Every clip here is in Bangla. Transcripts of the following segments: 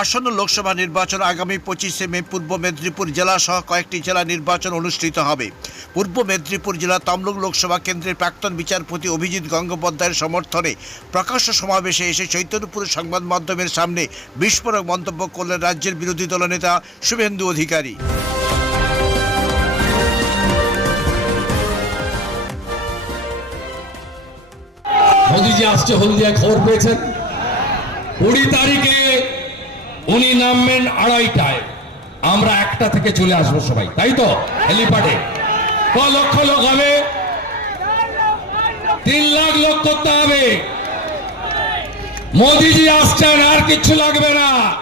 আসন্ন লোকসভা নির্বাচন আগামী পঁচিশে মে পূর্ব মেদিনীপুর জেলা সহ কয়েকটি জেলা নির্বাচন অনুষ্ঠিত হবে। পূর্ব মেদিনীপুর জেলা তমলুক লোকসভা কেন্দ্রের প্রাক্তন বিচারপতি অভিজিৎ গঙ্গোপাধ্যায়ের সমর্থনে প্রকাশ্য সমাবেশে এসে চৈতন্যপুর সংবাদ মাধ্যমের সামনে বিস্ফোরক মন্তব্য করলেন রাজ্যের বিরোধী দলনেতা শুভেন্দু অধিকারী। মোদিজি আসছে হলদিয়ায় খবর পেয়েছেন। কুড়ি তারিখে উনি নামবেন আড়াইটায়। আমরা একটা থেকে চলে আসব সবাই, তাই তো? হেলিপ্যাডে। ক লক্ষ লোক হবে? তিন লাখ লোক করতে হবে। মোদিজি আসছেন, আর কিচ্ছু লাগবে না।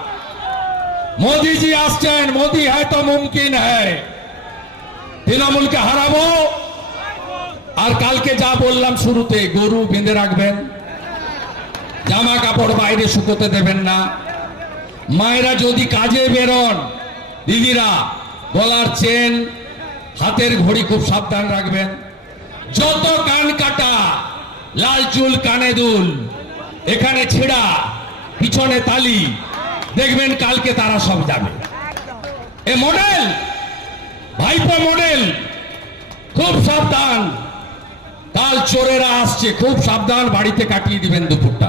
মোদিজি আসছেন, মোদি হ্যায় তো মুমকিন হ্যায়। তৃণমূলকে হারাবো। আর কালকে যা বললাম শুরুতে, গরু বেঁধে রাখবেন। জামা কাপড় বাইরে শুকোতে দেবেন না। মায়েরা যদি কাজে বেরোন, দিদিরা, গলার চেন, হাতের ঘড়ি খুব সাবধান রাখবেন। যত কান কাটা, লাল চুল, কানে দুল, এখানে ছেঁড়া, পিছনে তালি, দেখবেন কালকে তারা সব যাবে। এ মডেল ভাইপো মডেল খুব সাবধান। কাল চোরেরা আসছে, খুব সাবধান বাড়িতে কাটিয়ে দিবেন দুপুরটা।